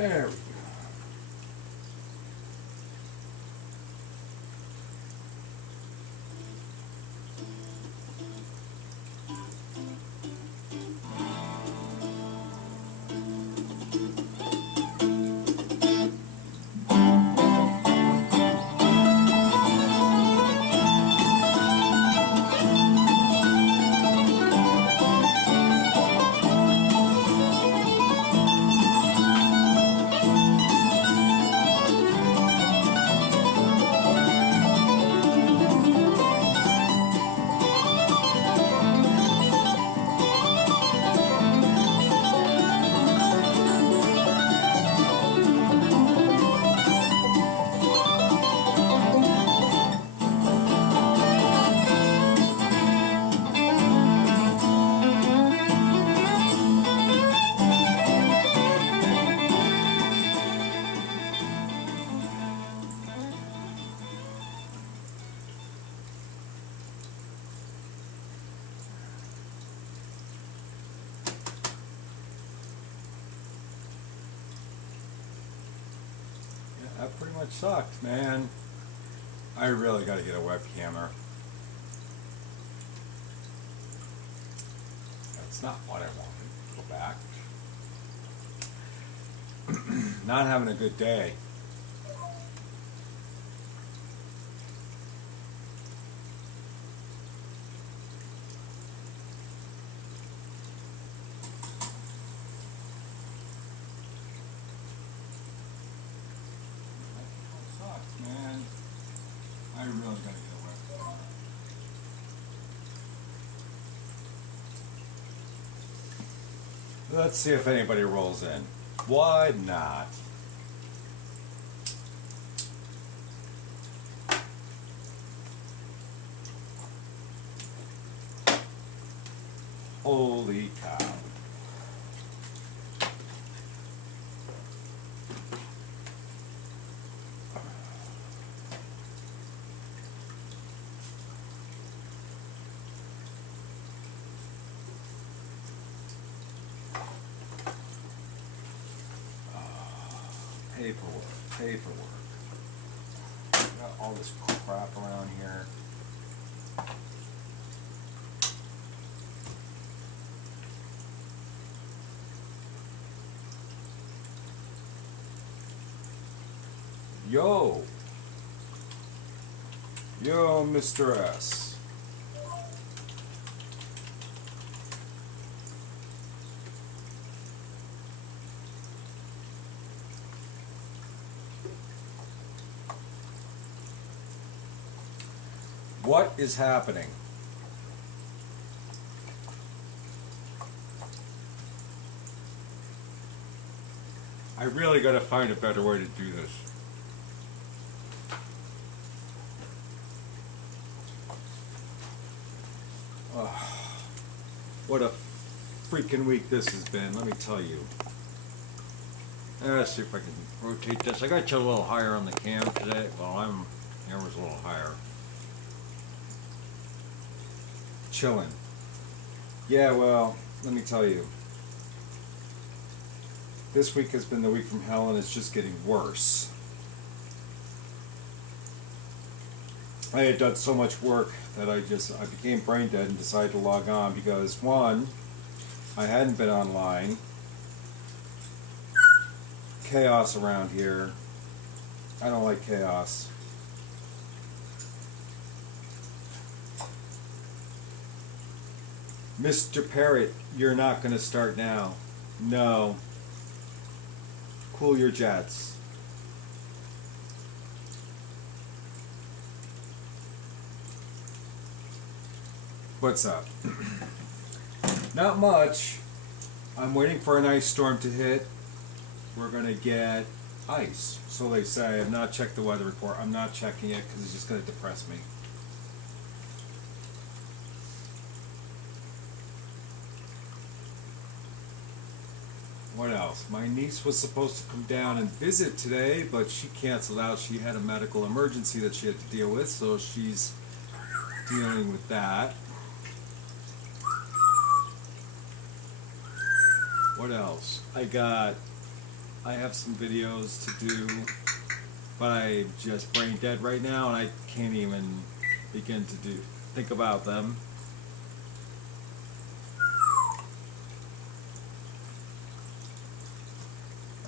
There we go. That pretty much sucked, man. I really got to get a webcammer. That's not what I wanted. Go back. Not having a good day. Man, I really gotta get a webcam. Let's see if anybody rolls in. Why not? Holy cow. Paperwork. Got all this crap around here. Yo, Mr. S. What is happening? I really got to find a better way to do this. What a freaking week this has been, let me tell you. Let's see if I can rotate this. I got you a little higher on the cam today. Well, camera's a little higher. Chilling. Yeah, well, let me tell you. This week has been the week from hell, and it's just getting worse. I had done so much work that I became brain dead and decided to log on because, one, I hadn't been online. Chaos around here. I don't like chaos. Mr. Parrot, you're not going to start now. No. Cool your jets. What's up? Not much. I'm waiting for an ice storm to hit. We're going to get ice. So they say. I've not checked the weather report. I'm not checking it because it's just going to depress me. What else? My niece was supposed to come down and visit today, but she canceled out. She had a medical emergency that she had to deal with, so she's dealing with that. What else? I got I have some videos to do, but I'm just brain dead right now, and I can't even begin to think about them.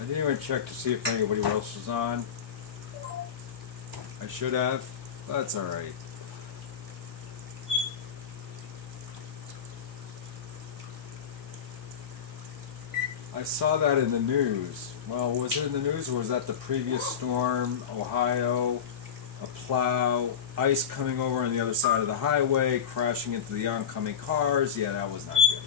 I didn't even check to see if anybody else was on. I should have. That's alright. I saw that in the news. Well, was it in the news or was that the previous storm? Ohio, a plow, ice coming over on the other side of the highway, crashing into the oncoming cars. Yeah, that was not good.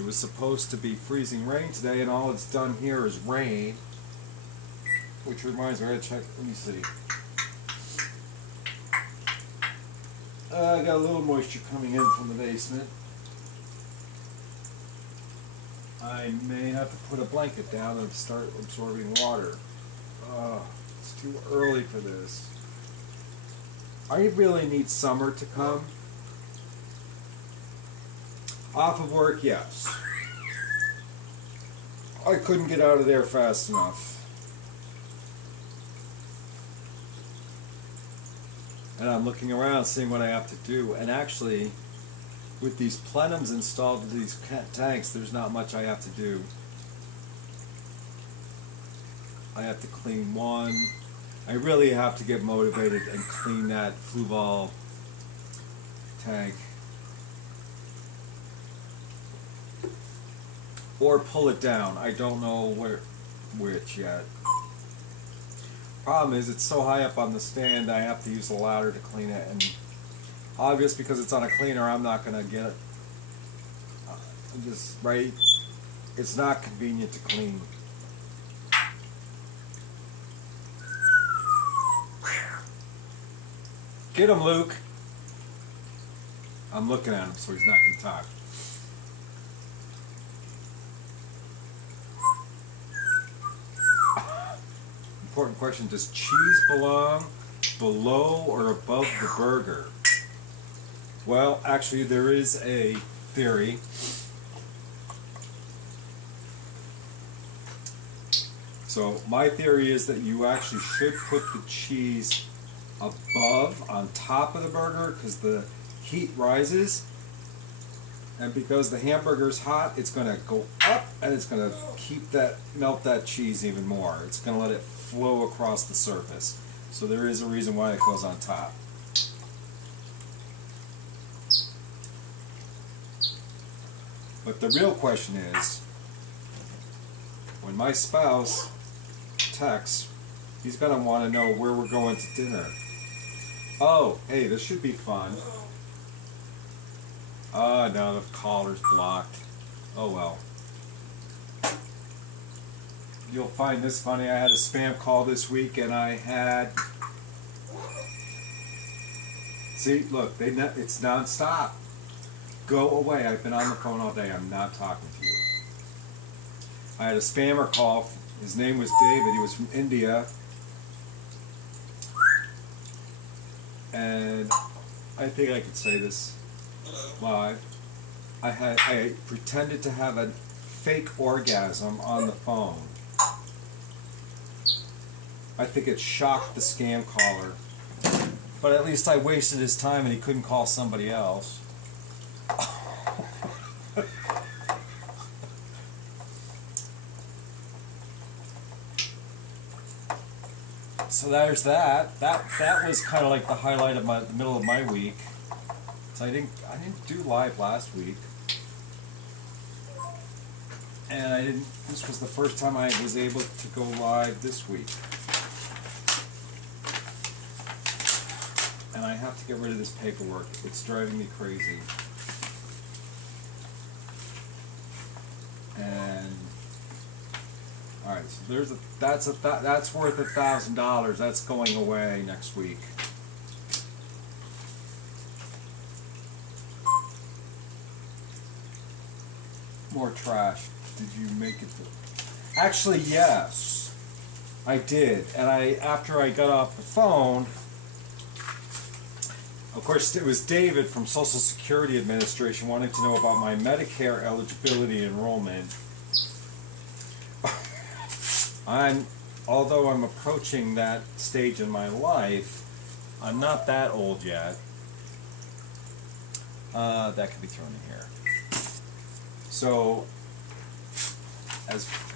It was supposed to be freezing rain today, and all it's done here is rain. Which reminds me, I gotta check. Let me see. I got a little moisture coming in from the basement. I may have to put a blanket down and start absorbing water. It's too early for this. I really need summer to come. Off of work, yes. I couldn't get out of there fast enough. And I'm looking around, seeing what I have to do. And actually, with these plenums installed in these tanks, there's not much I have to do. I have to clean one. I really have to get motivated and clean that Fluval tank. Or pull it down. I don't know which yet. Problem is, it's so high up on the stand, I have to use a ladder to clean it, and obvious because it's on a cleaner, I'm not gonna get it. Just right. It's not convenient to clean. Get him, Luke. I'm looking at him, so he's not gonna talk. Important question, does cheese belong below or above the burger? Well, actually, there is a theory. So my theory is that you actually should put the cheese above, on top of the burger, because the heat rises. And because the hamburger is hot, it's going to go up, and it's going to melt that cheese even more. It's going to let it flow across the surface. So there is a reason why it goes on top. But the real question is, when my spouse texts, he's going to want to know where we're going to dinner. Oh, hey, this should be fun. Oh, no, the caller's blocked. Oh, well. You'll find this funny. I had a spam call this week, and I had... See, look, it's nonstop. Go away. I've been on the phone all day. I'm not talking to you. I had a spammer call. His name was David. He was from India. And I think I could say this live. I pretended to have a fake orgasm on the phone. I think it shocked the scam caller. But at least I wasted his time and he couldn't call somebody else. So there's that. That was kind of like the highlight of the middle of my week. So I didn't do live last week. And this was the first time I was able to go live this week. And I have to get rid of this paperwork. It's driving me crazy. And all right, so that's worth $1,000. That's going away next week. More trash. Did you make it? Actually, yes, I did. And after I got off the phone, of course, it was David from Social Security Administration wanting to know about my Medicare eligibility enrollment. Although I'm approaching that stage in my life, I'm not that old yet. That could be thrown in here. So,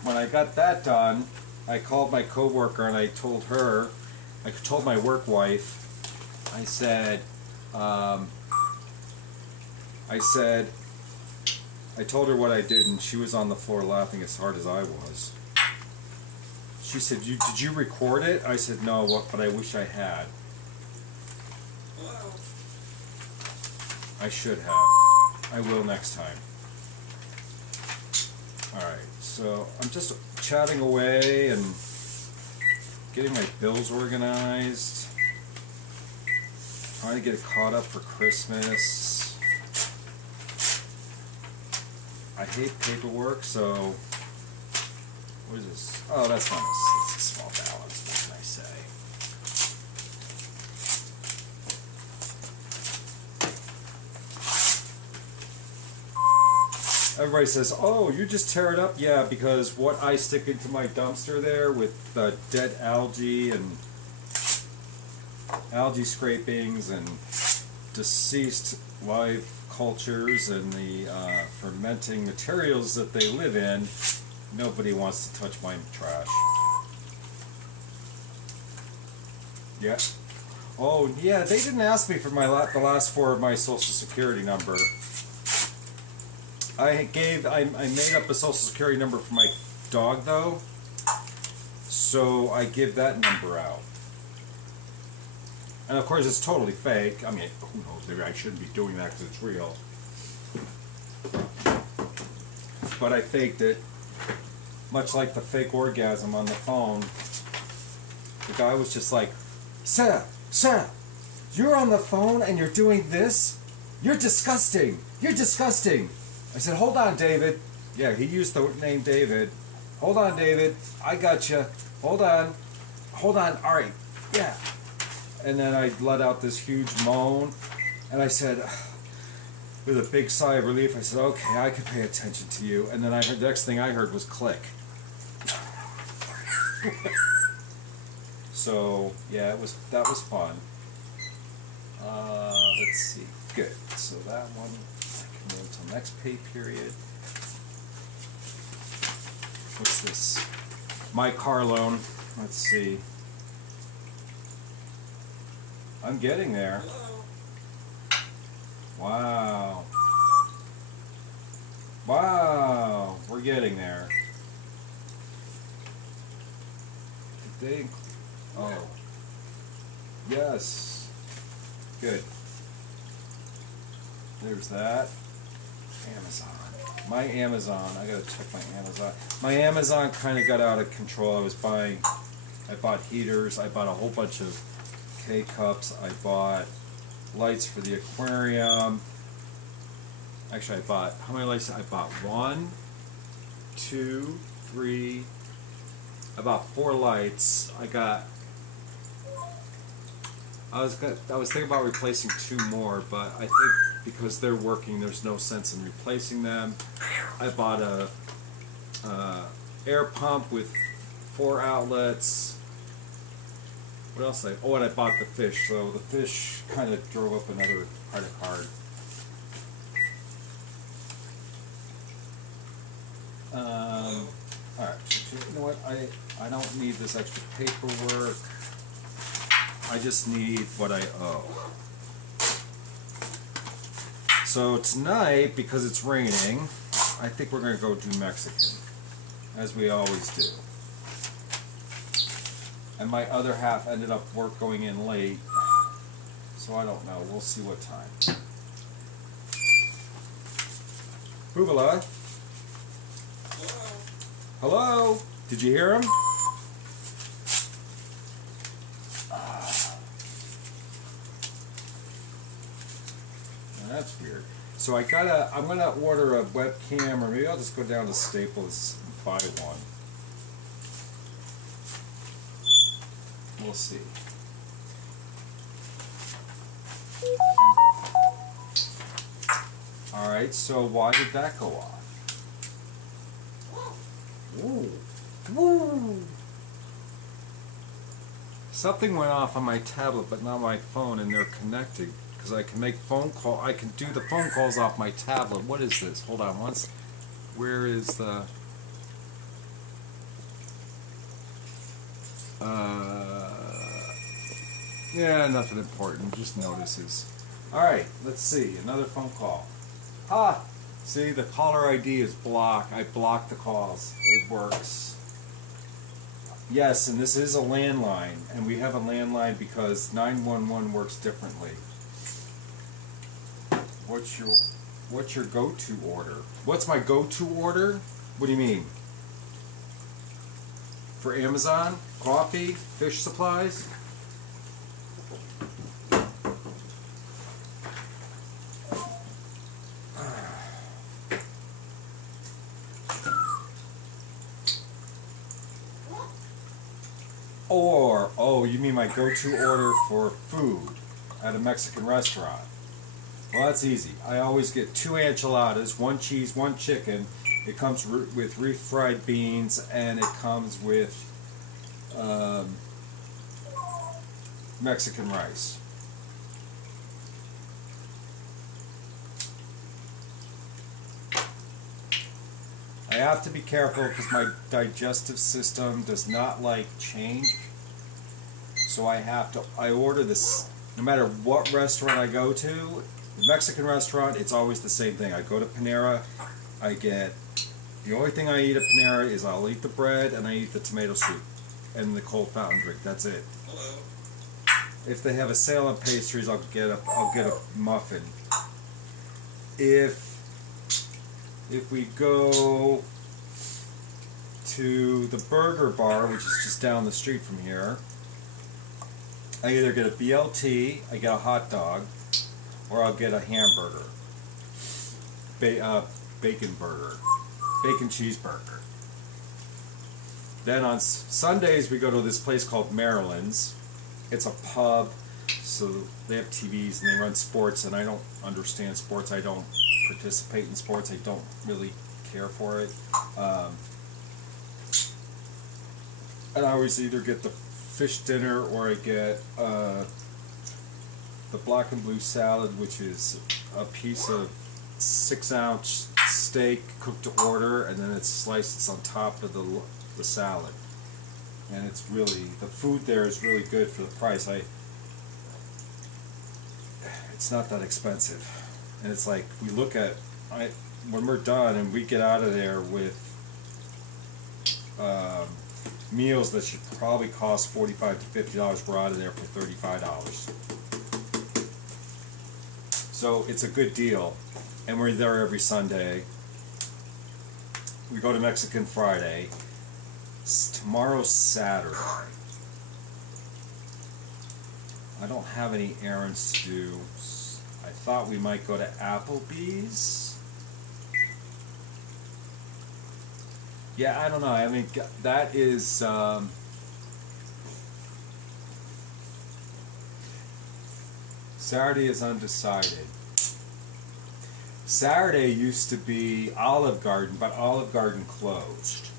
when I got that done, I called my coworker and I told my work wife, I told her what I did, and she was on the floor laughing as hard as I was. She said, did you record it? I said, no, but I wish I had. I should have. I will next time. Alright, so I'm just chatting away and getting my bills organized. Trying to get it caught up for Christmas. I hate paperwork, so... What is this? Oh, that's not that's a small balance. What can I say? Everybody says, oh, you just tear it up? Yeah, because what I stick into my dumpster there with the dead algae and algae scrapings and deceased live cultures and the fermenting materials that they live in, nobody wants to touch my trash. Yeah. Oh, yeah, they didn't ask me for the last 4 of my Social Security number. I made up a Social Security number for my dog, though, so I give that number out. And of course, it's totally fake. I mean, who knows? Maybe I shouldn't be doing that because it's real. But I faked it. Much like the fake orgasm on the phone. The guy was just like, Sir, you're on the phone and you're doing this? You're disgusting. You're disgusting. I said, hold on, David. Yeah, he used the name David. Hold on, David. I got you. Hold on. Hold on. All right. Yeah. And then I let out this huge moan. And I said, with a big sigh of relief, I said, okay, I can pay attention to you. And then the next thing I heard was click. So, yeah, that was fun. Let's see. Good. So that one, I can move until next pay period. What's this? My car loan. Let's see. I'm getting there. Wow. Wow. We're getting there. Did they... Oh. Yes. Good. There's that. Amazon. My Amazon. I gotta check my Amazon. My Amazon kind of got out of control. I bought heaters. I bought a whole bunch of K-cups. I bought lights for the aquarium. Actually, I bought, how many lights? I bought 1, 2, 3, about 4 lights. I was thinking about replacing 2 more, but I think because they're working, there's no sense in replacing them. I bought a air pump with 4 outlets. What else? And I bought the fish. So the fish kind of drove up another credit card. All right. You know what? I don't need this extra paperwork. I just need what I owe. So tonight, because it's raining, I think we're going to go do Mexican, as we always do. And my other half ended up going in late, so I don't know. We'll see what time. Bubala? Hello? Did you hear him? That's weird. So I'm gonna order a webcam, or maybe I'll just go down to Staples and buy one. We'll see. Alright, so why did that go off? Ooh. Woo! Something went off on my tablet, but not my phone, and they're connected because I can make phone call. I can do the phone calls off my tablet. What is this? Hold on once. Where is the? Yeah, nothing important. Just notices. All right, let's see. Another phone call. Ha! See, the caller ID is blocked. I blocked the calls. It works. Yes, and this is a landline, and we have a landline because 911 works differently. What's your go-to order? What's my go-to order? What do you mean? For Amazon? Coffee? Fish supplies? Or, oh, you mean my go-to order for food at a Mexican restaurant? Well, that's easy. I always get 2 enchiladas, 1 cheese, 1 chicken. It comes with refried beans, and it comes with Mexican rice. I have to be careful because my digestive system does not like change. So I order this, no matter what restaurant I go to, the Mexican restaurant, it's always the same thing. I go to Panera, the only thing I eat at Panera is I'll eat the bread and I eat the tomato soup and the cold fountain drink. That's it. Hello. If they have a sale on pastries, I'll get a muffin. If we go to the burger bar, which is just down the street from here, I either get a BLT, I get a hot dog, or I'll get a hamburger. Bacon burger. Bacon cheeseburger. Then on Sundays we go to this place called Maryland's. It's a pub, so they have TVs and they run sports, and I don't understand sports. I don't participate in sports. I don't really care for it. And I always either get the fish dinner or I get the black and blue salad, which is a piece of 6-ounce steak cooked to order, and then it's sliced. It's on top of the salad, and it's really, the food there is really good for the price. It's not that expensive, and it's like we look at when we're done and we get out of there with meals that should probably cost $45 to $50. We're out of there for $35. So it's a good deal, and we're there every Sunday. We go to Mexican Friday. Tomorrow's Saturday. I don't have any errands to do. I thought we might go to Applebee's. Yeah, I don't know. I mean, that is... Saturday is undecided. Saturday used to be Olive Garden, but Olive Garden closed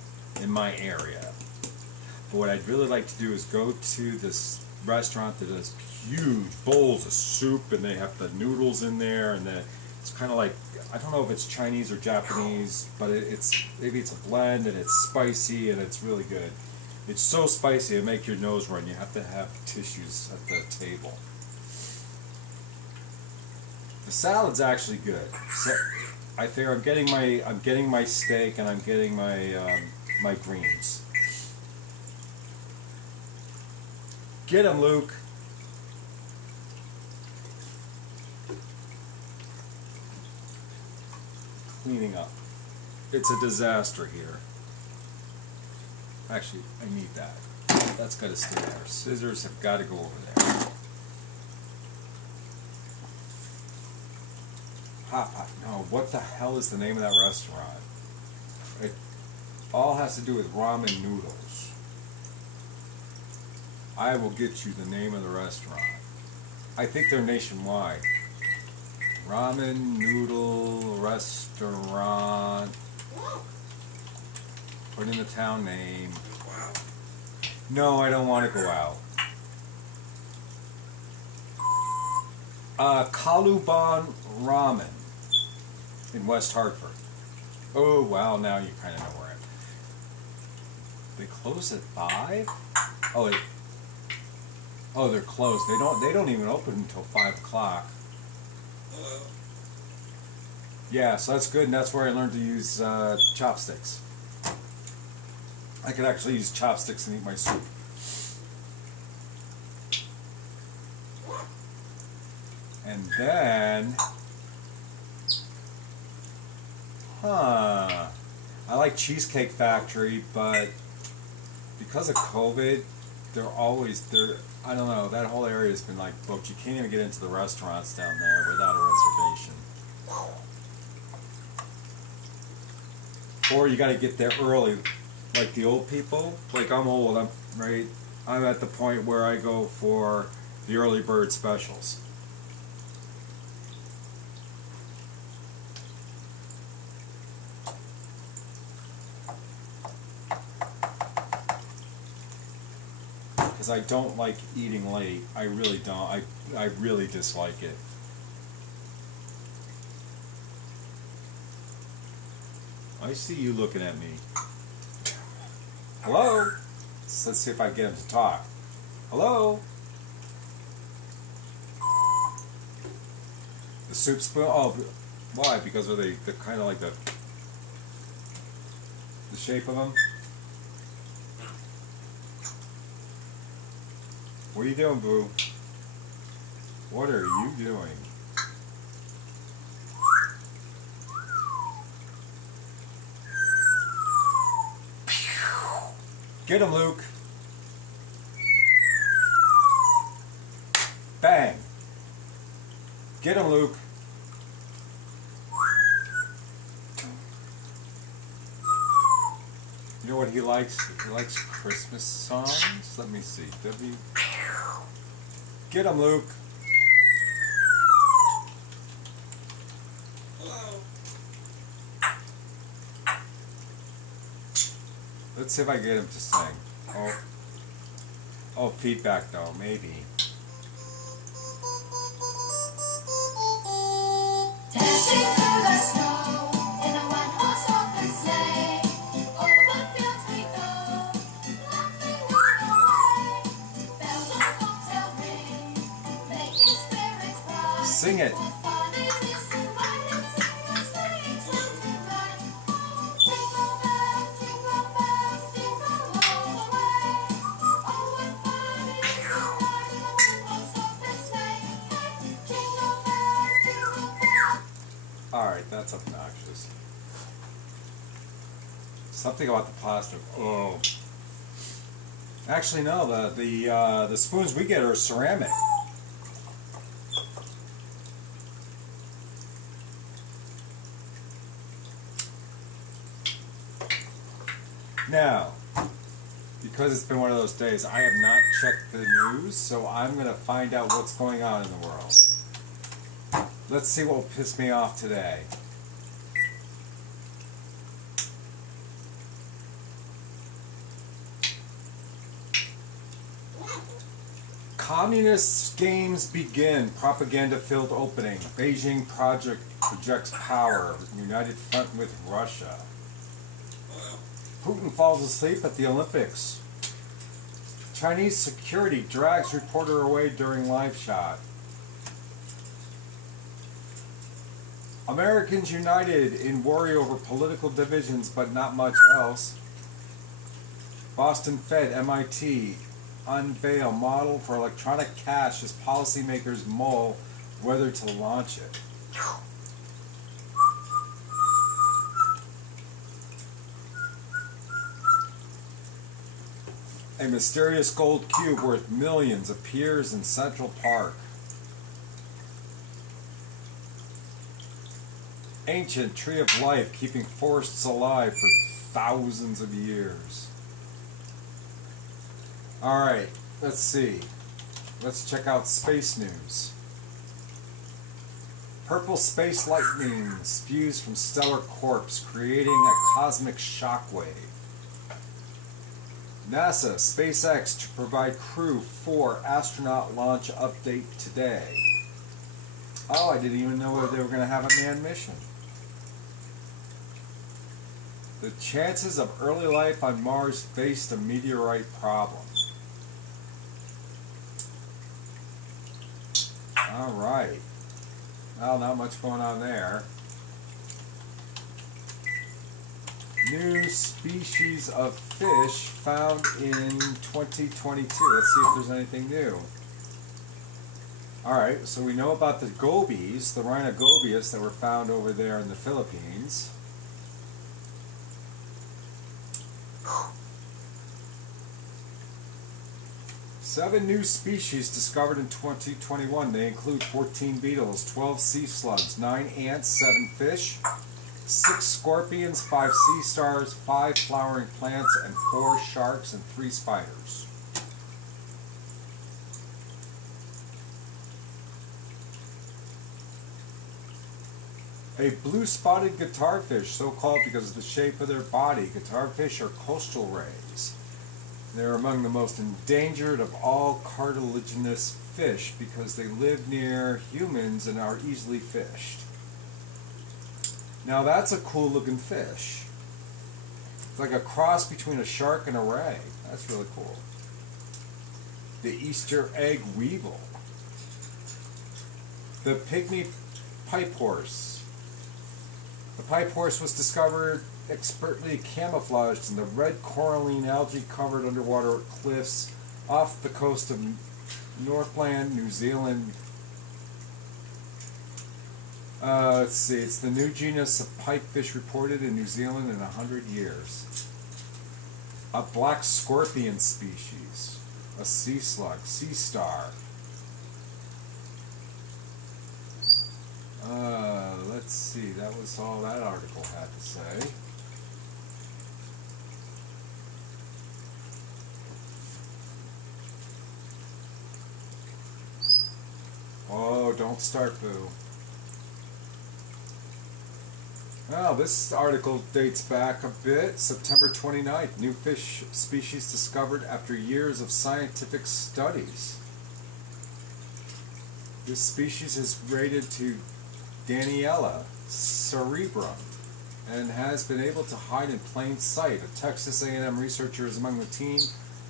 in my area. But what I'd really like to do is go to this restaurant that does huge bowls of soup, and they have the noodles in there, and it's kind of like, I don't know if it's Chinese or Japanese, but maybe it's a blend, and it's spicy, and it's really good. It's so spicy it makes your nose run. You have to have tissues at the table. The salad's actually good. So I figure I'm getting my steak, and I'm getting my greens. Get him, Luke. Cleaning up. It's a disaster here. Actually, I need that. That's got to stay there. Scissors have got to go over there. No, what the hell is the name of that restaurant? It all has to do with ramen noodles. I will get you the name of the restaurant. I think they're nationwide. Ramen noodle restaurant. Put in the town name. No, I don't want to go out. Kaluban Ramen in West Hartford. Oh, well, now you kind of know where I'm. They close at 5? Oh, they're closed. They don't even open until 5 o'clock. Yeah, so that's good, and that's where I learned to use chopsticks. I could actually use chopsticks and eat my soup. And then, I like Cheesecake Factory, but because of COVID, I don't know, that whole area has been like booked. You can't even get into the restaurants down there without a reservation. Or you got to get there early, like the old people. Like I'm old, I'm at the point where I go for the early bird specials. Because I don't like eating late. I really don't. I really dislike it. I see you looking at me. Hello? Let's see if I can get him to talk. Hello? The soup spoon? Oh, why? Because they're kind of like the shape of them? What are you doing, Boo? What are you doing? Get him, Luke. Bang. Get him, Luke. You know what he likes? He likes Christmas songs. Let me see. Get him, Luke. Let's see if I get him to sing. Oh, feedback though, maybe. Dashing through the snow in a one-horse open sleigh, over fields we go, laughing all the way. Bells on bobtail ring, making spirits bright. Sing it. What fun it is to ride and sing a sleighing song tonight. Oh, jingle bells, jingle all the way. Oh, what fun it is to ride in a one-horse open sleigh. Hey, jingle bells, jingle bells. Alright, that's obnoxious. Something about the plastic. Oh. Actually, no. The spoons we get are ceramic. Now, because it's been one of those days, I have not checked the news, so I'm going to find out what's going on in the world. Let's see what will piss me off today. Communist games begin. Propaganda-filled opening. Beijing projects power. United front with Russia. Putin falls asleep at the Olympics. Chinese security drags reporter away during live shot. Americans united in worry over political divisions, but not much else. Boston Fed, MIT unveil model for electronic cash as policymakers mull whether to launch it. A mysterious gold cube worth millions appears in Central Park. Ancient tree of life keeping forests alive for thousands of years. Alright, let's see. Let's check out space news. Purple space lightning spews from stellar corpse, creating a cosmic shockwave. NASA, SpaceX to provide crew for astronaut launch update today. Oh, I didn't even know they were going to have a manned mission. The chances of early life on Mars faced a meteorite problem. All right. Well, not much going on there. New species of fish found in 2022. Let's see if there's anything new. Alright, so we know about the gobies, the rhinogobius that were found over there in the Philippines. Seven new species discovered in 2021. They include 14 beetles, 12 sea slugs, 9 ants, 7 fish, 6 scorpions, 5 sea stars, 5 flowering plants, and 4 sharks and 3 spiders. A blue-spotted guitarfish, so called because of the shape of their body. Guitarfish are coastal rays. They're among the most endangered of all cartilaginous fish because they live near humans and are easily fished. Now that's a cool looking fish. It's like a cross between a shark and a ray. That's really cool. The Easter egg weevil. The pygmy pipe horse. The pipe horse was discovered expertly camouflaged in the red coralline algae covered underwater cliffs off the coast of Northland, New Zealand. Let's see, it's the new genus of pipefish reported in New Zealand in 100 years. A black scorpion species, a sea slug, sea star. Let's see, that was all that article had to say. Oh, don't start, boo. Well, this article dates back a bit. September 29th, new fish species discovered after years of scientific studies. This species is rated to Daniella cerebrum and has been able to hide in plain sight. A Texas A&M researcher is among the team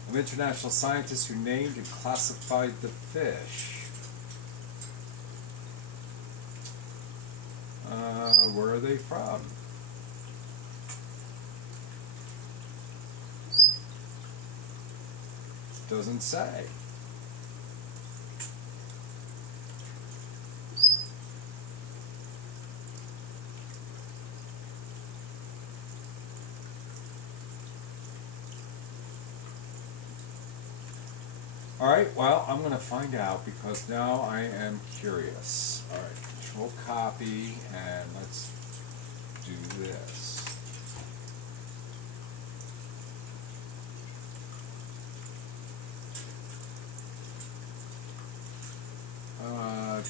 of international scientists who named and classified the fish. Where are they from? Doesn't say. Alright, well, I'm going to find out because now I am curious. Alright, control copy, and let's do this.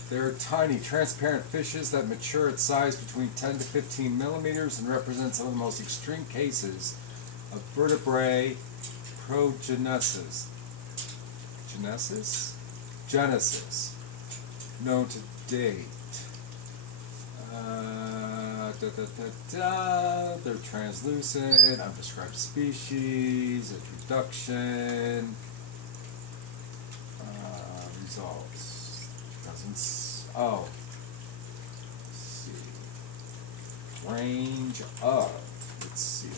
They're tiny, transparent fishes that mature at size between 10 to 15 millimeters and represent some of the most extreme cases of vertebrate progenesis. Genesis known to date. They're translucent, undescribed species, introduction, results. Let's see. Range of, let's see.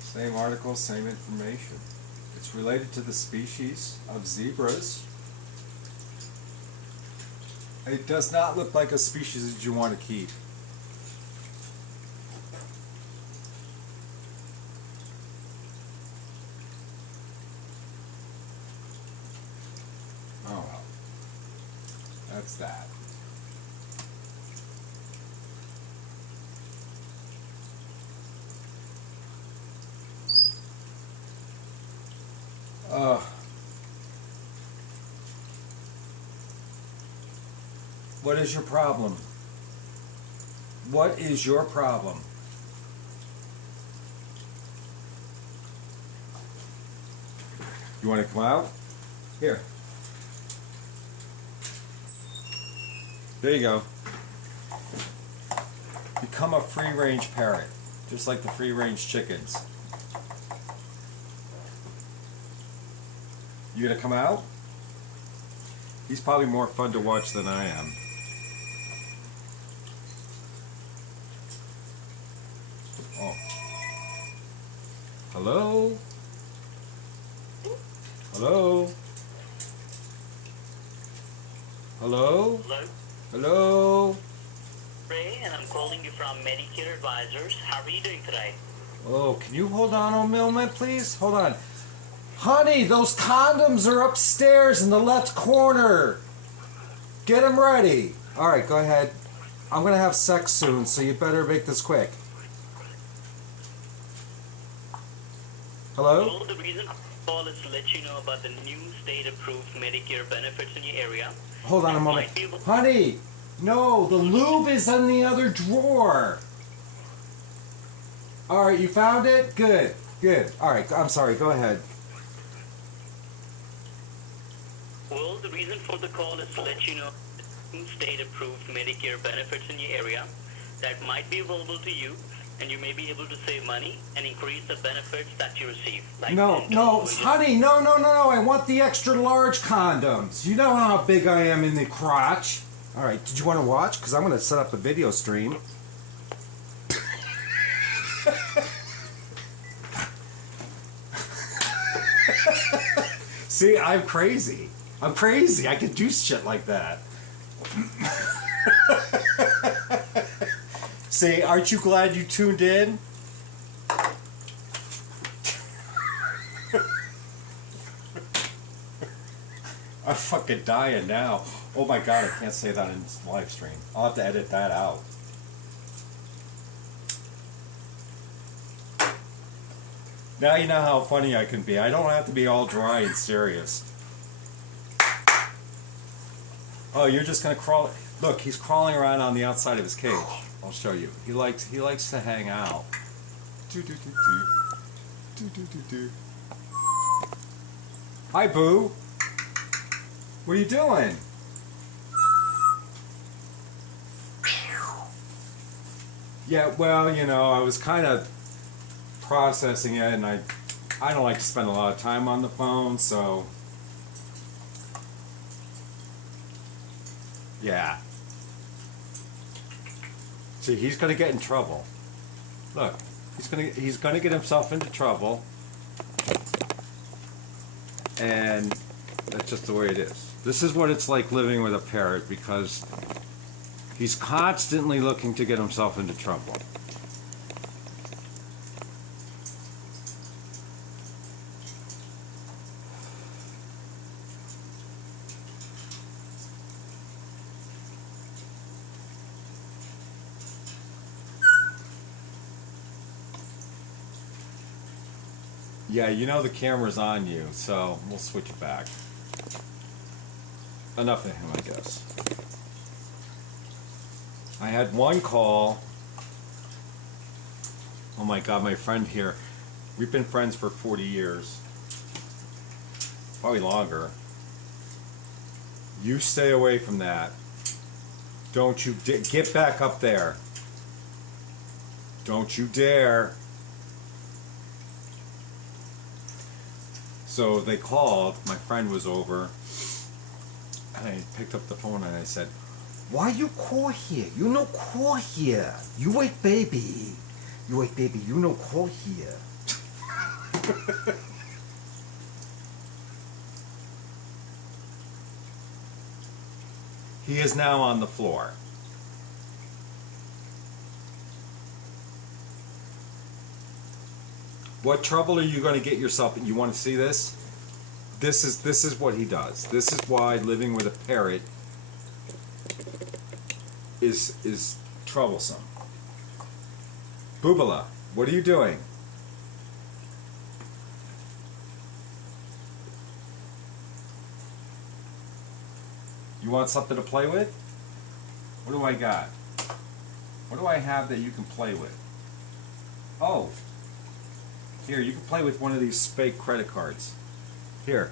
Same article, same information. It's related to the species of zebras. It does not look like a species that you want to keep. Oh well. That's that. What is your problem? What is your problem? You want to come out? Here. There you go. Become a free-range parrot, just like the free-range chickens. You gonna come out? He's probably more fun to watch than I am. Oh. Hello? Hello? Hello? Hello, Hello? Ray, and I'm calling you from Medicare Advisors. How are you doing today? Oh, can you hold on a moment, please? Hold on. Honey, those condoms are upstairs in the left corner. Get them ready. All right, go ahead. I'm going to have sex soon, so you better make this quick. Hello? Well, the reason for the call is to let you know about the new state-approved Medicare benefits in your area. Hold on a moment. Honey, no, the lube is in the other drawer. All right, you found it? Good, good. All right, I'm sorry, go ahead. Well, the reason for the call is to let you know the new state-approved Medicare benefits in your area that might be available to you, and you may be able to save money and increase the benefits that you receive. Like No, honey, no, I want the extra large condoms. You know how big I am in the crotch. All right, did you want to watch? Because I'm going to set up a video stream. See, I'm crazy. I'm crazy. I could do shit like that. See, aren't you glad you tuned in? I'm fucking dying now. Oh my god, I can't say that in this live stream. I'll have to edit that out. Now you know how funny I can be. I don't have to be all dry and serious. Oh, you're just gonna crawl. Look, he's crawling around on the outside of his cage. I'll show you. He likes to hang out. Do do do do. Do do do do. Hi, Boo. What are you doing? Yeah, well, you know, I was kind of processing it, and I don't like to spend a lot of time on the phone, so yeah. See, he's gonna get in trouble. Look, he's gonna get himself into trouble, and that's just the way it is. This is what it's like living with a parrot, because he's constantly looking to get himself into trouble. Yeah, you know the camera's on you, so we'll switch it back. Enough of him, I guess. I had one call. Oh my god, my friend here. We've been friends for 40 years. Probably longer. You stay away from that. Don't you get back up there. Don't you dare. So they called, my friend was over, and I picked up the phone and I said, "Why you call here? You no call here. You wait, baby. You wait, baby. You no call here." He is now on the floor. What trouble are you going to get yourself in? You want to see this? This is what he does. This is why living with a parrot is troublesome. Boobala, what are you doing? You want something to play with? What do I got? What do I have that you can play with? Oh, here, you can play with one of these fake credit cards. Here.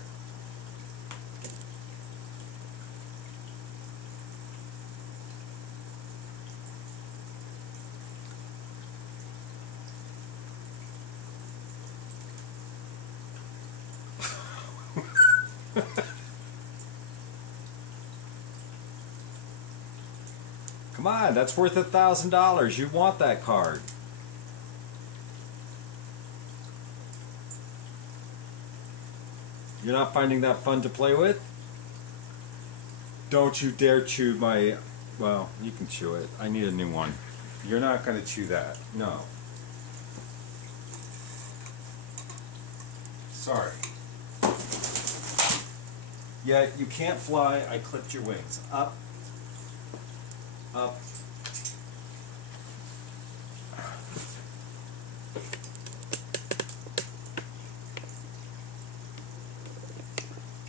Come on, that's worth $1,000. You want that card. You're not finding that fun to play with? Don't you dare chew my... Well, you can chew it. I need a new one. You're not going to chew that. No. Sorry. Yeah, you can't fly. I clipped your wings. Up. Up.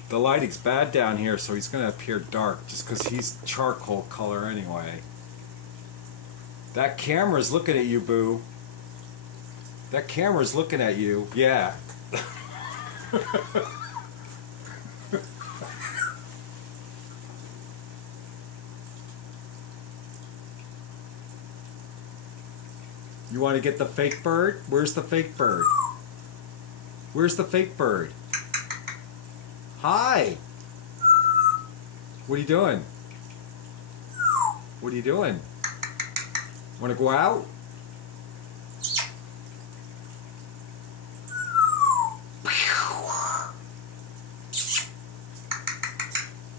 The lighting's bad down here, so he's going to appear dark just because he's charcoal color anyway. That camera's looking at you, boo. That camera's looking at you. Yeah. You want to get the fake bird? Where's the fake bird? Where's the fake bird? Hi! What are you doing? What are you doing? Want to go out?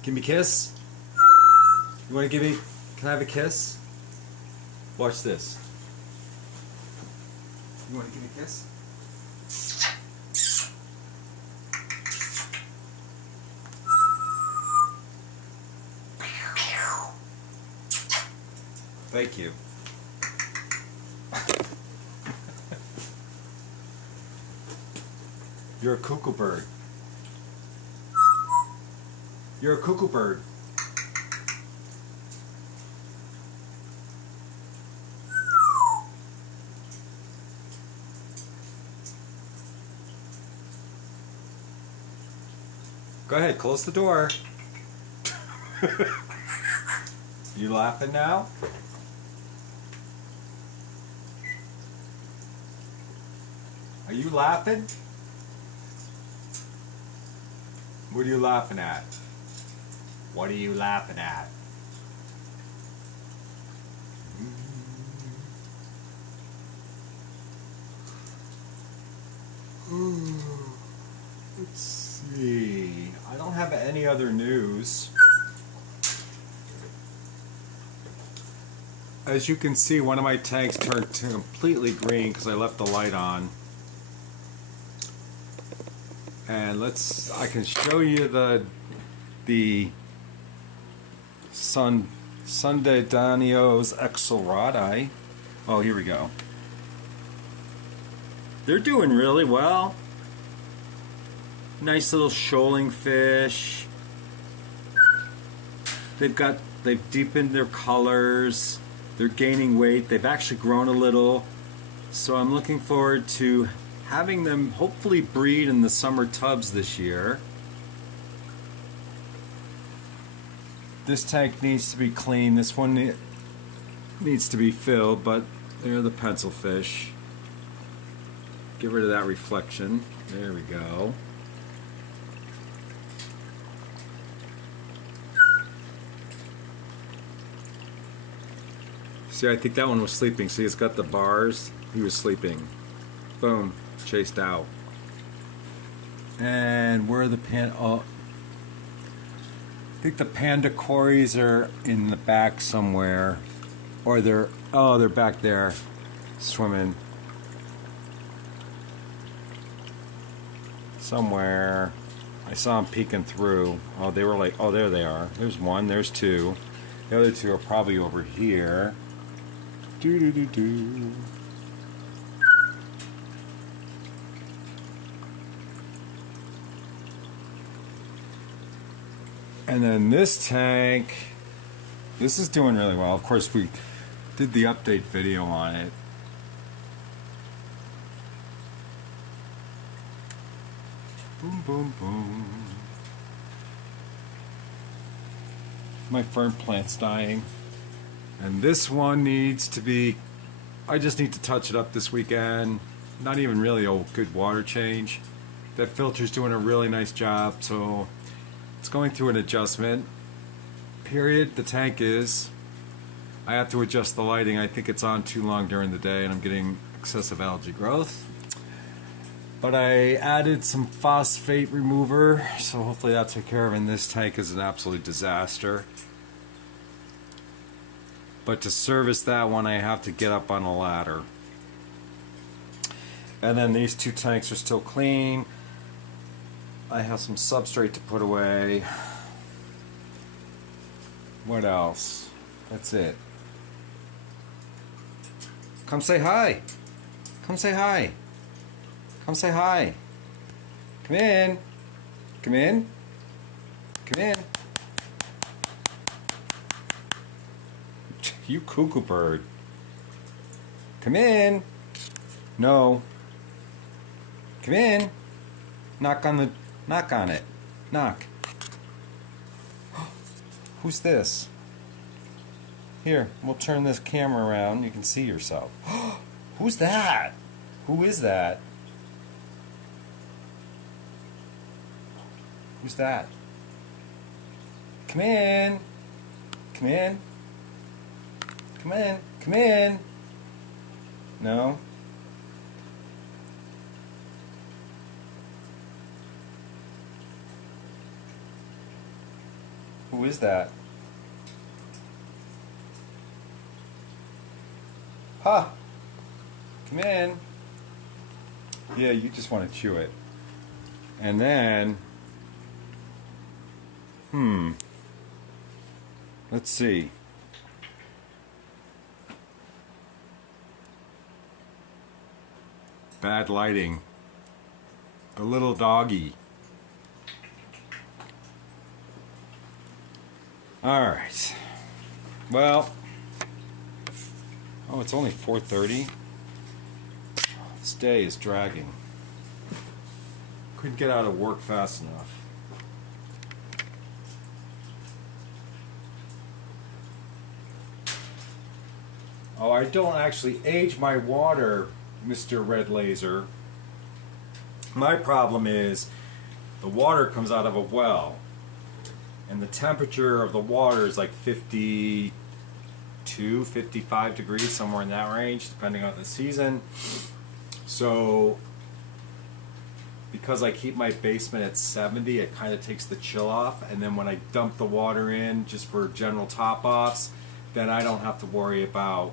Give me a kiss? You want to give me... Can I have a kiss? Watch this. You want to give me a kiss? Thank you. You're a cuckoo bird. You're a cuckoo bird. Go ahead, close the door. You laughing now? Are you laughing? What are you laughing at? What are you laughing at? Let's see. I don't have any other news. As you can see, one of my tanks turned completely green because I left the light on. And I can show you the Sundance Axelrodi. Oh, here we go. They're doing really well. Nice little shoaling fish. They've deepened their colors. They're gaining weight. They've actually grown a little. So I'm looking forward to having them hopefully breed in the summer tubs this year. This tank needs to be clean. This one needs to be filled, but they're the pencil fish. Get rid of that reflection. There we go. See, I think that one was sleeping. See, it's got the bars. He was sleeping. Boom. Chased out. And where are the I think the panda cories are in the back somewhere. Or they're back there swimming. Somewhere. I saw them peeking through. Oh, they were like, oh, there they are. There's one, there's two. The other two are probably over here. Do-do-do-do. And then this tank, This is doing really well. Of course, we did the update video on it. Boom, boom, boom. My fern plant's dying. And this one needs to be, I just need to touch it up this weekend. Not even really a good water change. That filter's doing a really nice job, so it's going through an adjustment period. The tank is. I have to adjust the lighting. I think it's on too long during the day and I'm getting excessive algae growth. But I added some phosphate remover, so hopefully that'll take care of it. And this tank is an absolute disaster. But to service that one, I have to get up on a ladder. And then these two tanks are still clean. I have some substrate to put away. What else? That's it. Come say hi. Come say hi. Come say hi. Come in. Come in. Come in. You cuckoo bird. Come in. No. Come in. Knock on it. Knock. Who's this? Here, we'll turn this camera around. You can see yourself. Who's that? Who is that? Who's that? Come in. Come in. Come in. Come in. No. Who is that? Ha! Come in. Yeah, you just want to chew it. And then, let's see. Bad lighting. A little doggy. Alright. Well, oh, it's only 4:30. This day is dragging. Couldn't get out of work fast enough. Oh, I don't actually age my water, Mr. Red Laser. My problem is the water comes out of a well, and the temperature of the water is like 52, 55 degrees, somewhere in that range, depending on the season. So because I keep my basement at 70, it kind of takes the chill off, and then when I dump the water in just for general top-offs, then I don't have to worry about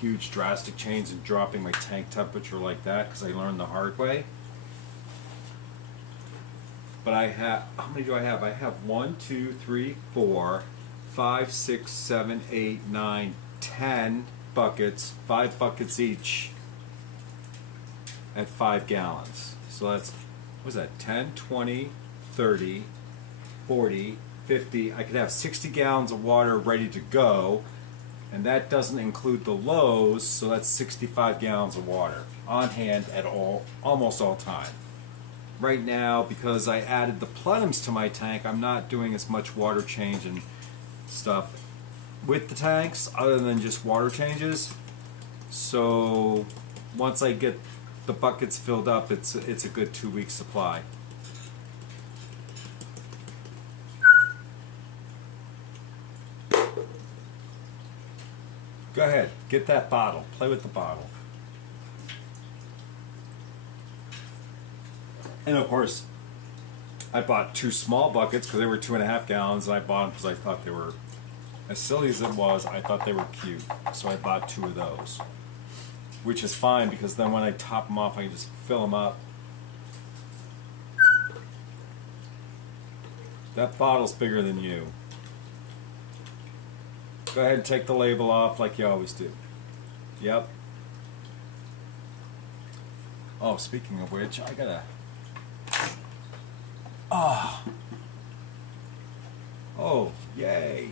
huge drastic change in dropping my tank temperature like that, because I learned the hard way. But I have, how many do I have? I have 1, 2, 3, 4, 5, 6, 7, 8, 9, 10 buckets, 5 buckets each at 5 gallons. So that's, what is that, 10, 20, 30, 40, 50. I could have 60 gallons of water ready to go, and that doesn't include the lows, so that's 65 gallons of water on hand at almost all time. Right now, because I added the plenums to my tank, I'm not doing as much water change and stuff with the tanks other than just water changes. So once I get the buckets filled up, it's a good 2-week supply. Go ahead, get that bottle. Play with the bottle. And of course, I bought 2 small buckets because they were 2.5 gallons, and I bought them because I thought they were, as silly as it was, I thought they were cute. So I bought 2 of those, which is fine because then when I top them off, I can just fill them up. That bottle's bigger than you. Go ahead and take the label off like you always do. Yep. Oh, speaking of which, I gotta... Oh, yay.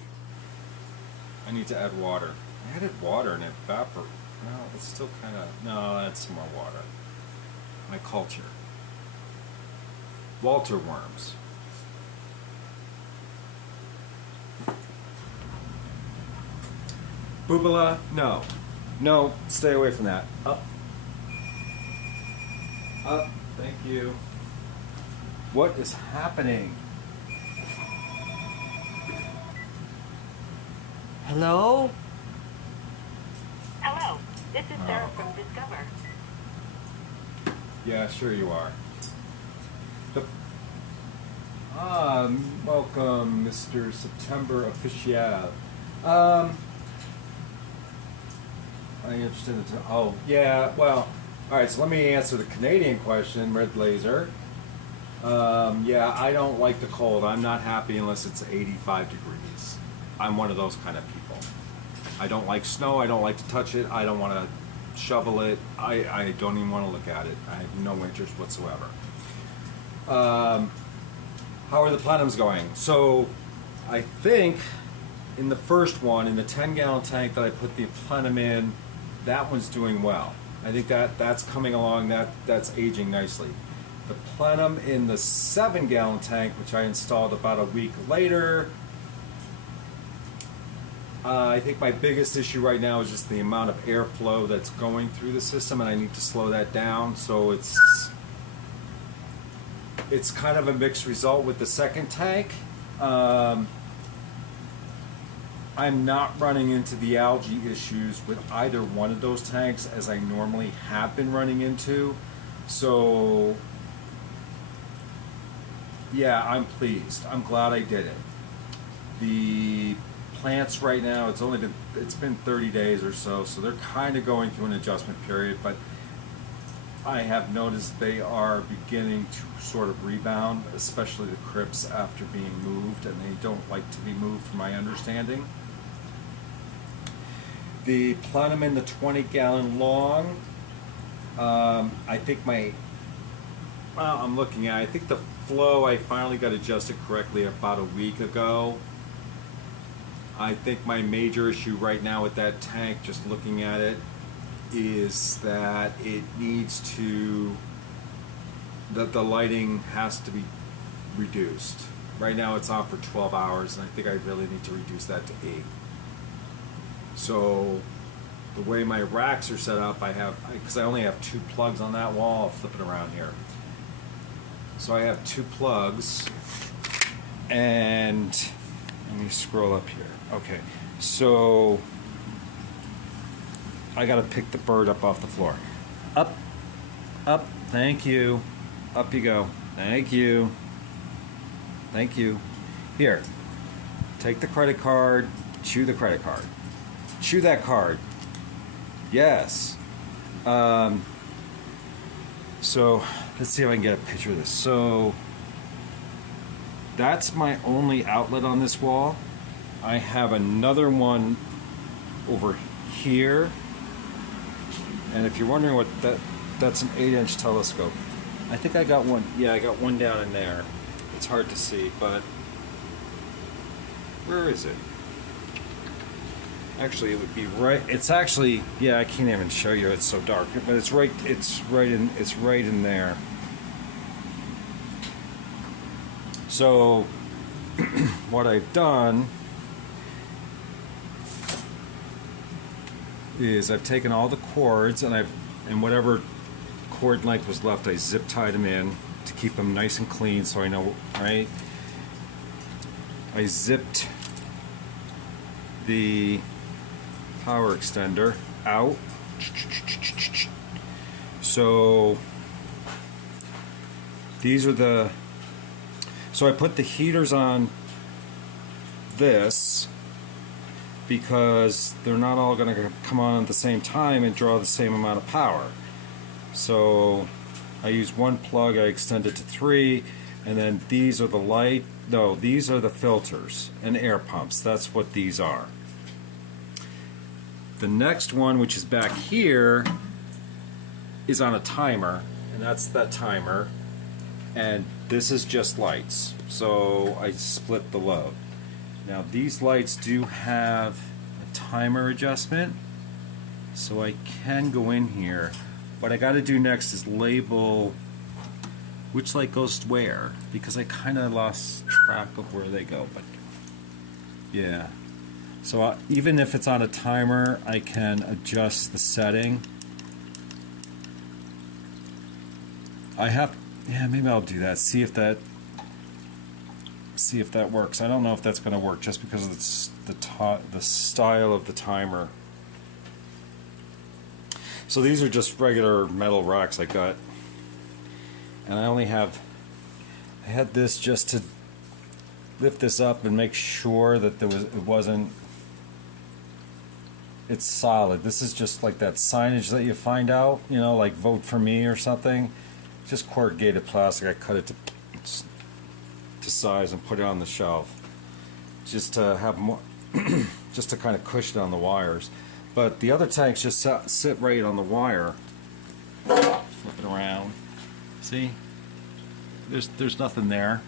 I need to add water. I added water and it evaporated. No, it's still kind of. No, that's some more water. My culture. Walter worms. Boobala, no. No, stay away from that. Up. Up, thank you. What is happening? Hello? Hello, this is Sarah from Discover. Yeah, sure you are. Welcome, Mr. September Official. I'm interested in. Oh, yeah. Well, all right. So let me answer the Canadian question, Red Laser. Yeah, I don't like the cold. I'm not happy unless it's 85 degrees. I'm one of those kind of people. I don't like snow. I don't like to touch it. I don't want to shovel it. I don't even want to look at it. I have no interest whatsoever. How are the platinums going? So, I think in the first one, in the 10-gallon tank that I put the platinum in, that one's doing well. I think that's coming along. That's aging nicely. The platinum in the 7-gallon tank, which I installed about a week later, I think my biggest issue right now is just the amount of airflow that's going through the system, and I need to slow that down. So it's kind of a mixed result with the second tank. I'm not running into the algae issues with either one of those tanks as I normally have been running into. So, yeah, I'm pleased. I'm glad I did it. The plants right now, it's been 30 days or so, so they're kind of going through an adjustment period, but I have noticed they are beginning to sort of rebound, especially the crypts after being moved, and they don't like to be moved from my understanding. The platinum in the 20-gallon long, I think I'm looking at it. I think the flow I finally got adjusted correctly about a week ago. I think my major issue right now with that tank, just looking at it, is that it needs to, that the lighting has to be reduced. Right now it's on for 12 hours, and I think I really need to reduce that to 8. So the way my racks are set up, because I only have 2 plugs on that wall. I'll flip it around here. So I have 2 plugs, and let me scroll up here. Okay, so I gotta pick the bird up off the floor. Up, up, thank you. Up you go. Thank you. Thank you. Here, take the credit card, chew the credit card. Chew that card. Yes. So, let's see if I can get a picture of this. So, that's my only outlet on this wall. I have another one over here. And if you're wondering what that's an 8-inch telescope. I think I got one. Yeah, I got one down in there. It's hard to see, but where is it? Actually, it would be right. It's actually, yeah, I can't even show you. It's so dark, but it's right in there. So, what I've done is I've taken all the cords and whatever cord length was left, I zip tied them in to keep them nice and clean, so I know, right? I zipped the power extender out. So these are so I put the heaters on this because they're not all going to come on at the same time and draw the same amount of power. So I use one plug, I extend it to 3, and then these are these are the filters and air pumps. That's what these are. The next one, which is back here, is on a timer, and that's that timer, and this is just lights. So I split the load. Now these lights do have, timer adjustment. So I can go in here. What I got to do next is label which light goes where, because I kind of lost track of where they go. But yeah, so even if it's on a timer, I can adjust the setting. Yeah, maybe I'll do that. See if that works. I don't know if that's going to work just because of the style of the timer. So these are just regular metal rocks I got, and I had this just to lift this up and make sure that it's solid. This is just like that signage that you find out, you know, like vote for me or something. Just corrugated plastic. I cut it to size and put it on the shelf, just to have more, just to kind of cushion on the wires. But the other tanks just sit right on the wire. Flip it around. See? There's nothing there.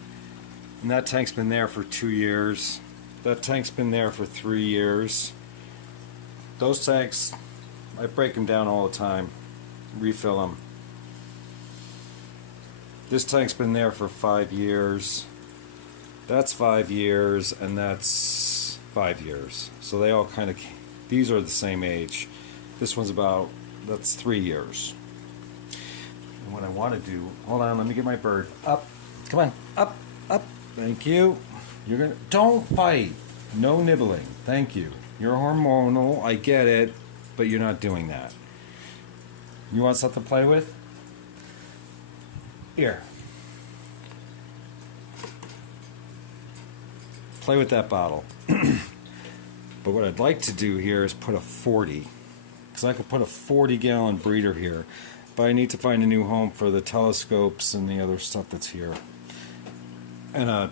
And that tank's been there for 2 years. That tank's been there for 3 years. Those tanks, I break them down all the time, refill them. This tank's been there for 5 years. That's 5 years, and that's 5 years. So they all kind of, these are the same age. This one's that's 3 years. And what I want to do, hold on, let me get my bird. Up, come on, up, up. Thank you. Don't fight. No nibbling. Thank you. You're hormonal, I get it, but you're not doing that. You want something to play with? Here. Play with that bottle. But what I'd like to do here is put a 40. Because I could put a 40-gallon breeder here. But I need to find a new home for the telescopes and the other stuff that's here. And a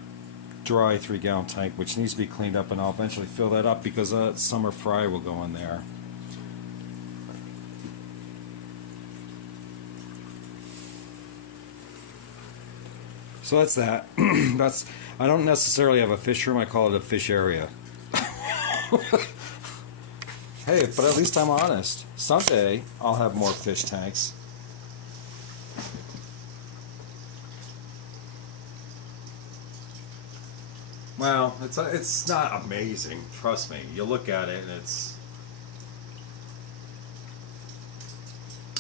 dry 3-gallon tank, which needs to be cleaned up, and I'll eventually fill that up because summer fry will go in there. So that's that. I don't necessarily have a fish room, I call it a fish area. Hey, but at least I'm honest. Someday I'll have more fish tanks. Well, it's not amazing, trust me. You look at it and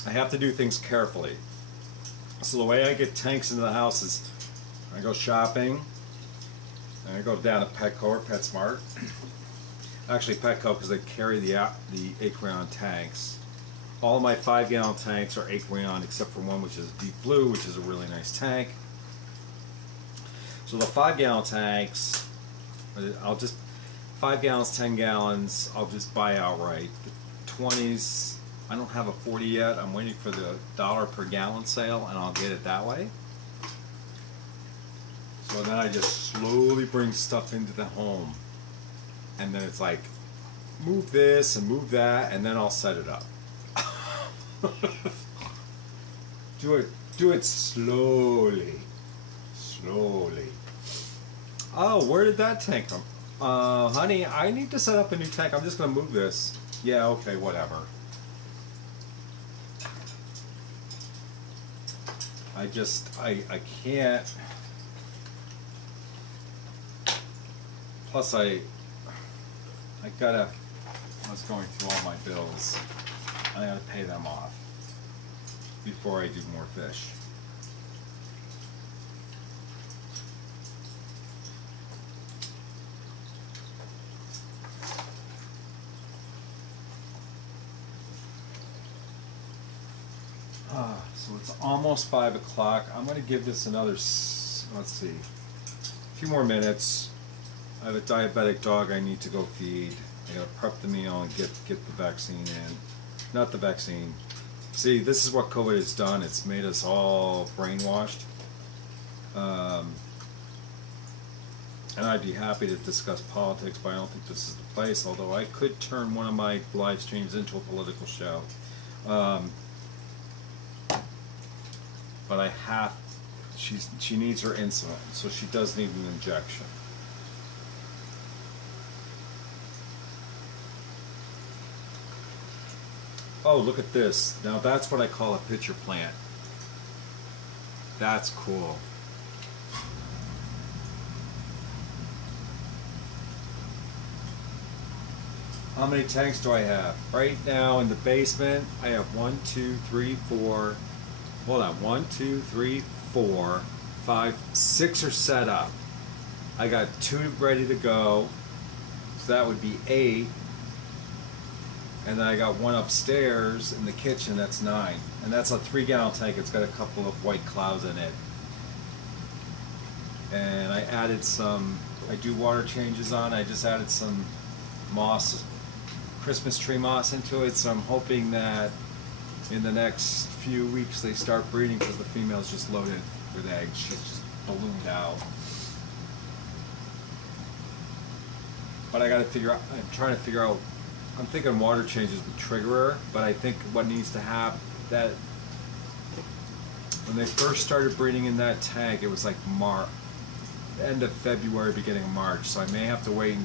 I have to do things carefully. So the way I get tanks into the house is I go shopping, and I go down to Petco or PetSmart. Actually Petco, because they carry the Aqueon tanks. All of my 5-gallon tanks are Aqueon except for one which is deep blue, which is a really nice tank. So the 5-gallon tanks, 5 gallons, 10 gallons, I'll just buy outright. The 20s, I don't have a 40 yet. I'm waiting for the $1 per gallon sale, and I'll get it that way. So then I just slowly bring stuff into the home. And then it's like, move this and move that, and then I'll set it up. Do it slowly. Slowly. Oh, where did that tank come? Honey, I need to set up a new tank. I'm just gonna move this. Yeah, okay, whatever. I can't. Plus I was going through all my bills. I gotta pay them off before I do more fish. So it's almost 5 o'clock. I'm going to give this another, let's see, a few more minutes. I have a diabetic dog I need to go feed. I got to prep the meal and get the vaccine in. Not the vaccine. See, this is what COVID has done. It's made us all brainwashed. And I'd be happy to discuss politics, but I don't think this is the place, although I could turn one of my live streams into a political show. But I have, she needs her insulin, so she does need an injection. Oh, look at this. Now that's what I call a pitcher plant. That's cool. How many tanks do I have? Right now in the basement, I have 1, 2, 3, 4. Hold on. 1, 2, 3, 4, 5, 6 are set up. I got 2 ready to go. So that would be 8. And then I got 1 upstairs in the kitchen, that's 9. And that's a 3-gallon tank. It's got a couple of white clouds in it. And I added some, I do water changes on. I just added some moss, Christmas tree moss into it. So I'm hoping that in the next few weeks they start breeding, because the female's just loaded with eggs. She's just ballooned out. But I got to figure out, I'm trying to figure out, I'm thinking water changes would trigger her, but I think what needs to happen, that when they first started breeding in that tank, it was like end of February, beginning of March, so I may have to wait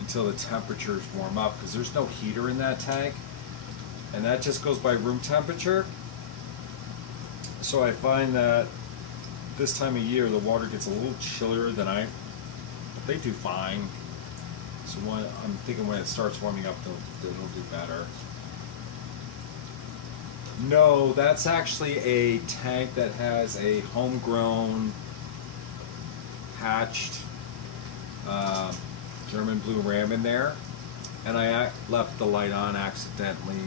until the temperatures warm up, because there's no heater in that tank, and that just goes by room temperature. So I find that this time of year the water gets a little chillier than but they do fine. So I'm thinking when it starts warming up, it'll do better. No, that's actually a tank that has a homegrown, hatched German blue ram in there, and I left the light on accidentally,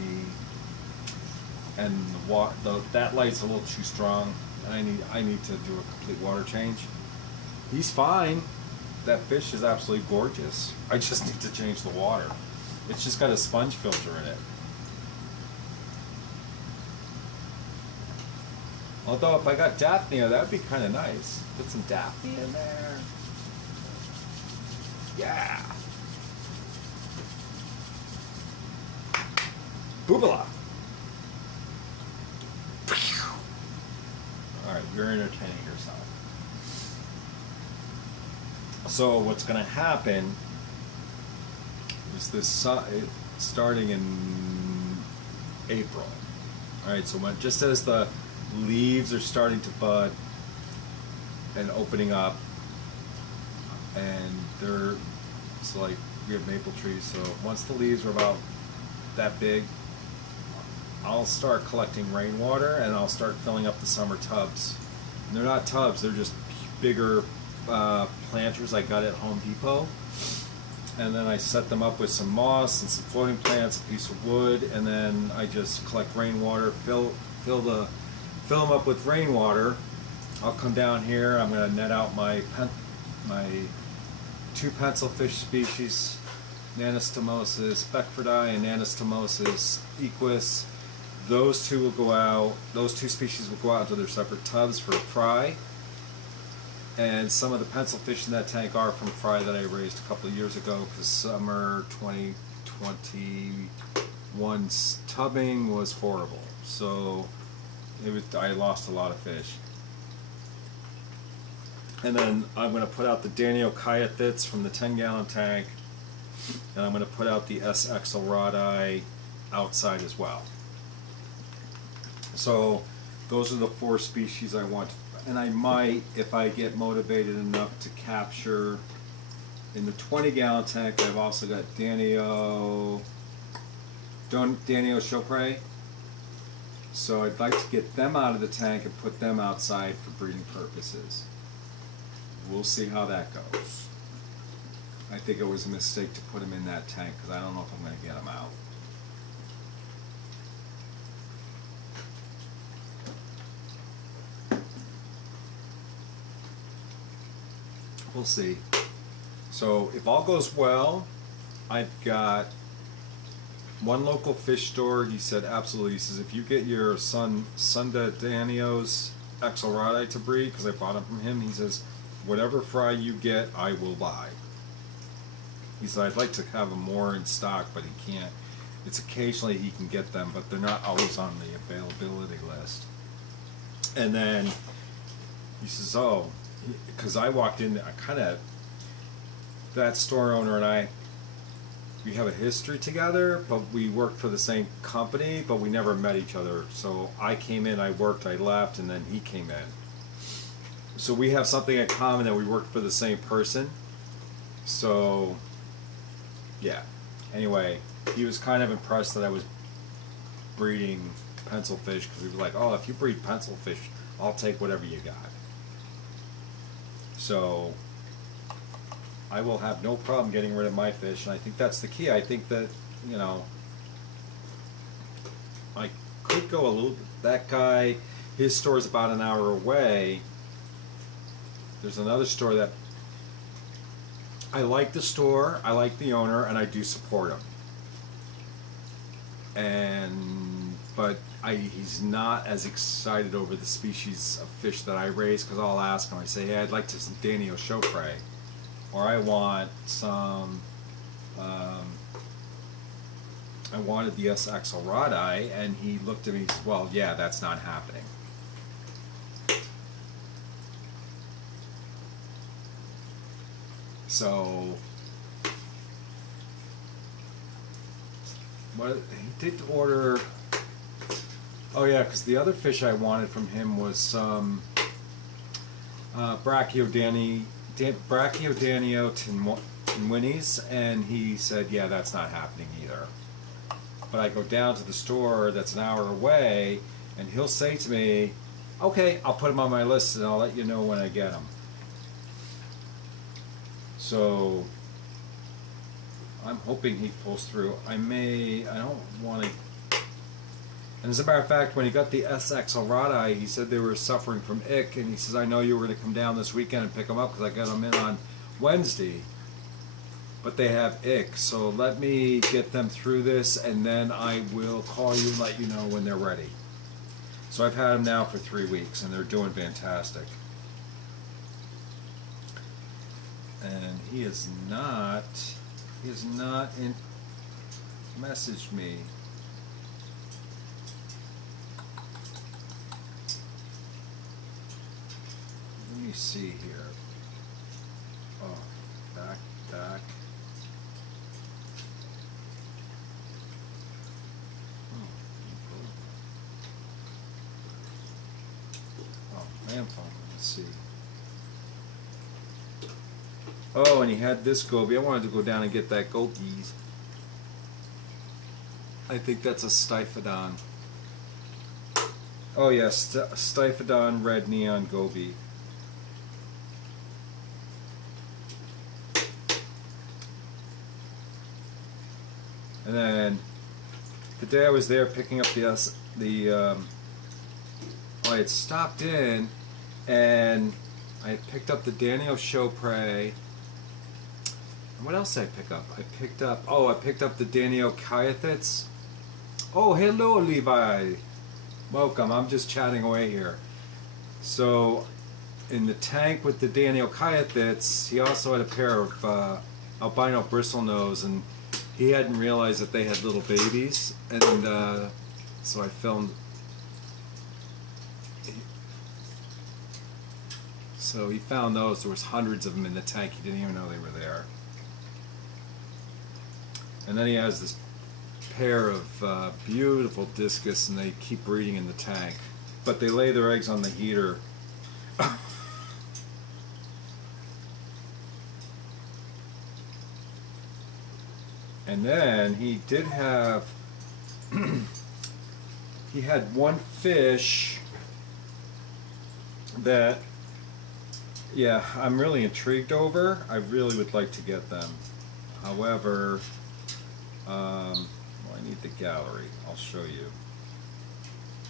and that light's a little too strong. I need to do a complete water change. He's fine. That fish is absolutely gorgeous. I just need to change the water. It's just got a sponge filter in it. Although if I got Daphnia, that would be kind of nice. Put some Daphnia in there. Yeah. Boobala. Alright, you're entertaining yourself. So what's going to happen is this starting in April. Alright, so just as the leaves are starting to bud and opening up, and it's like we have maple trees, so once the leaves are about that big, I'll start collecting rainwater and I'll start filling up the summer tubs. And they're not tubs, they're just bigger planters I got at Home Depot, and then I set them up with some moss and some floating plants, a piece of wood, and then I just collect rainwater, fill them up with rainwater. I'll come down here, I'm going to net out my 2 pencilfish species, Nanostomosis beckfordi and Nanostomosis equus. Those 2 will go out, those 2 species will go out to their separate tubs for fry. And some of the pencilfish in that tank are from fry that I raised a couple of years ago, because summer 2021's tubbing was horrible. So I lost a lot of fish. And then I'm going to put out the Daniochaethids from the 10-gallon tank, and I'm going to put out the S. axelrodi outside as well. So those are the 4 species I want. And I might, if I get motivated enough to capture in the 20-gallon tank, I've also got Danio Chopre. So I'd like to get them out of the tank and put them outside for breeding purposes. We'll see how that goes. I think it was a mistake to put them in that tank, because I don't know if I'm going to get them out. We'll see. So if all goes well, I've got one local fish store. He said absolutely. He says if you get your Sunda Danio's axelrodi to breed, because I bought them from him, he says whatever fry you get, I will buy. He said I'd like to have them more in stock, but he can't. It's occasionally he can get them, but they're not always on the availability list. And then he says, oh, because I walked in, that store owner and I we have a history together, but we worked for the same company, but we never met each other. So I came in, I worked, I left, and then he came in. So we have something in common that we worked for the same person. So, yeah. Anyway, he was kind of impressed that I was breeding pencil fish, because he was like, oh, if you breed pencil fish, I'll take whatever you got. So I will have no problem getting rid of my fish, and I think that's the key. I think that, you know, I could go a little, that guy, his store is about an hour away. There's another store that I like the store, I like the owner, and I do support him. But he's not as excited over the species of fish that I raise, because I'll ask him, I say, hey, I'd like to some Danio Chopre, or I want some, I wanted the S. axelrodi, and he looked at me and said, well, yeah, that's not happening. So, what he did order. Oh yeah, because the other fish I wanted from him was some Brachiodanio tinwinis, and he said, yeah, that's not happening either. But I go down to the store that's an hour away, and he'll say to me, okay, I'll put him on my list and I'll let you know when I get him. So I'm hoping he pulls through. I don't want to. And as a matter of fact, when he got the S. axelrodi, he said they were suffering from ick, and he says, I know you were going to come down this weekend and pick them up because I got them in on Wednesday. But they have ick, so let me get them through this, and then I will call you and let you know when they're ready. So I've had them now for 3 weeks, and they're doing fantastic. And he has not messaged me. Let me see here. Oh, back. Oh, man phone, let's see. Oh, and he had this goby. I wanted to go down and get that gobies. I think that's a Stiphodon. Oh yes, Stiphodon red neon goby. And then the day I was there picking up I had stopped in and I had picked up the Danio Chopre. What else did I pick up? I picked up the Danio Kyathits. Oh, hello, Levi. Welcome. I'm just chatting away here. So, in the tank with the Danio Kyathits, he also had a pair of albino bristlenose, and he hadn't realized that they had little babies, and so I filmed. So he found those. There was hundreds of them in the tank. He didn't even know they were there. And then he has this pair of beautiful discus, and they keep breeding in the tank. But they lay their eggs on the heater. And then he did have, he had one fish that, yeah, I'm really intrigued over. I really would like to get them. However, well, I need the gallery. I'll show you.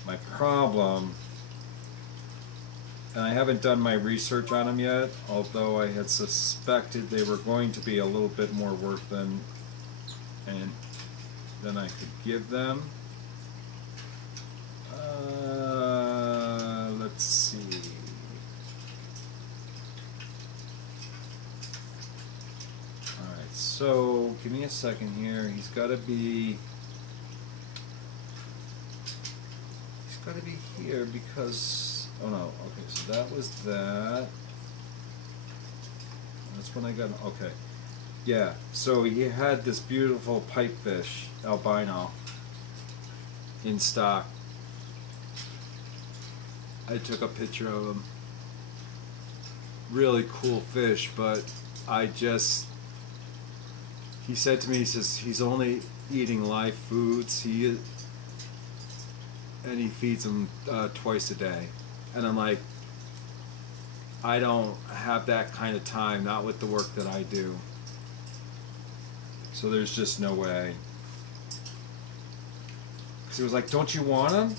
My problem, and I haven't done my research on them yet, although I had suspected they were going to be a little bit more work than I could give them. Let's see. Alright, so give me a second here. He's got to be here because, oh no, okay, so that was that. That's when I got, okay. Yeah, so he had this beautiful pipefish, albino, in stock. I took a picture of him. Really cool fish, but he said to me, he says he's only eating live foods. And he feeds them twice a day. And I'm like, I don't have that kind of time, not with the work that I do. So there's just no way. Because he was like, don't you want them?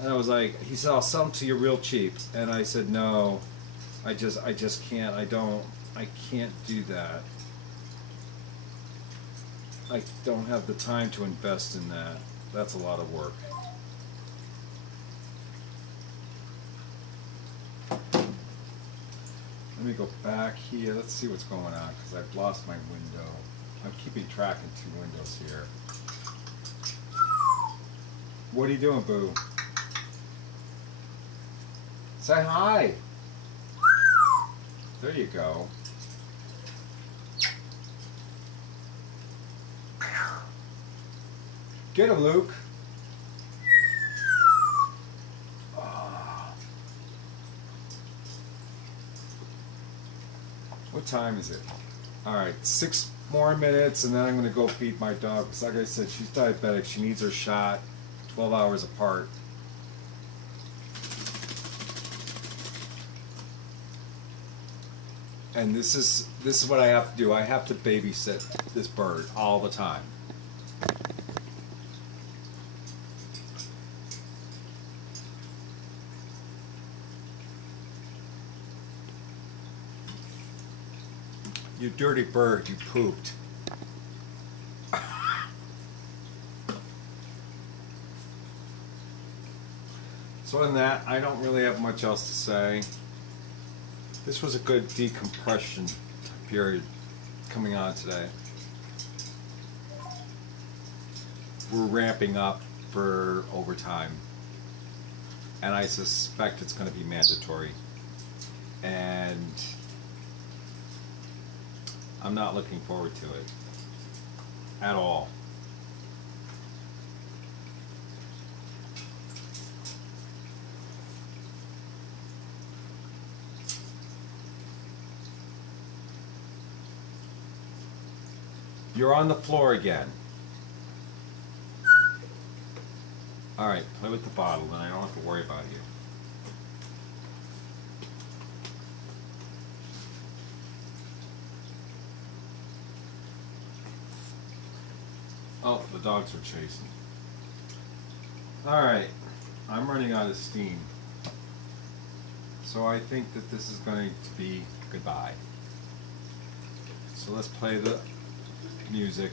And I was like, he said, I'll sell them to you real cheap. And I said, no, I just can't. I can't do that. I don't have the time to invest in that. That's a lot of work. Let me go back here. Let's see what's going on because I've lost my window. I'm keeping track in two windows here. What are you doing, Boo? Say hi. There you go. Get him, Luke. What time is it? Alright, 6 more minutes and then I'm going to go feed my dog. Because like I said, she's diabetic. She needs her shot 12 hours apart. And this is what I have to do. I have to babysit this bird all the time. You dirty bird, you pooped. So other than that, I don't really have much else to say. This was a good decompression period coming on today. We're ramping up for overtime. And I suspect it's going to be mandatory. And I'm not looking forward to it at all. You're on the floor again. Alright, play with the bottle, then I don't have to worry about you. Oh, the dogs are chasing. Alright, I'm running out of steam. So I think that this is going to be goodbye. So let's play the music.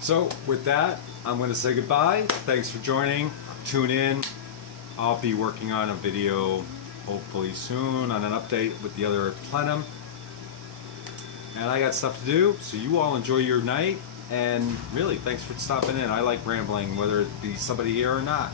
So with that, I'm going to say goodbye. Thanks for joining. Tune in. I'll be working on a video hopefully soon on an update with the other plenum. And I got stuff to do, so you all enjoy your night. And really, thanks for stopping in. I like rambling, whether it be somebody here or not.